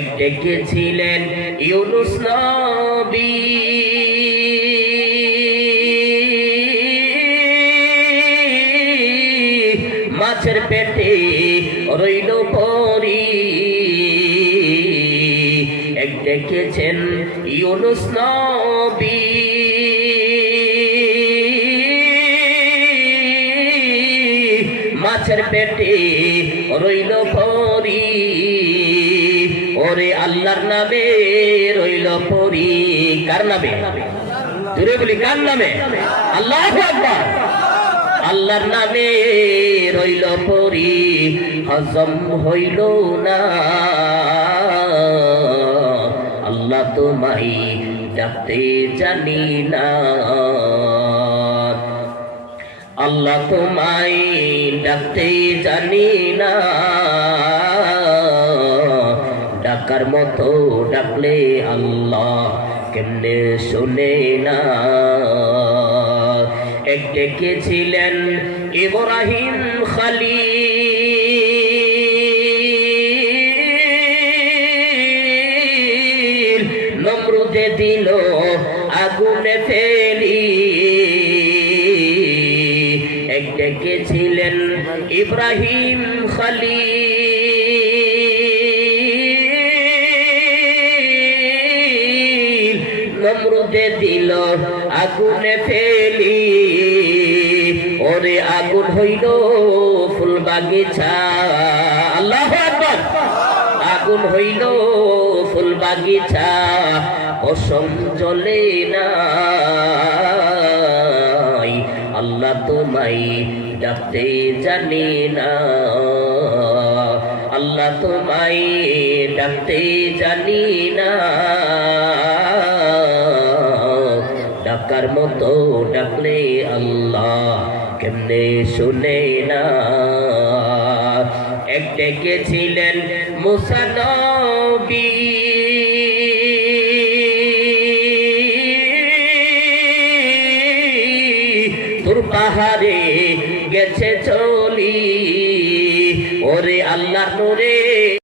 ডেকেছিলেন ইউনুস নবী। মাছের পেটে রইল পরি। এক ডেকেছেন ইউনুস নবী। মাছের পেটে রইল পরি। ওরে আল্লাহর নামে রইল পরি, কার নামে? দূরে বলি, কার নামে? আল্লাহ আল্লাহর নামে রইল পরি, হজম হইল না। আল্লাহ তোমায় ডাকতে জানি না। আল্লাহ তোমায় ডাকতে জানি না। ডাকার মতো ডাকলে আল্লাহ কেমনে শুনে না? এক ডেকেছিলেন ইব্রাহিম খালি নমরুদে দিল আগুনে ফেলি। এক ডেকেছিলেন ইব্রাহিম খালিল। নমরুদে দিল, আগুনে ফেলি। ওরে আগুন হইল ফুল বাগিচা। আল্লাহ আগুন হইল ফুল বাগিচা অসম চলে না আল্লাহ তোমায় ডাকতে জানি না। আল্লাহ তোমায় ডাকতে জানি ডাকলে আল্লাহ কেমনে শুনে না? এক ডেকেছিলেন মুসানবী পাহাড়ে গেছে চলি ওরে আল্লাহ নোরে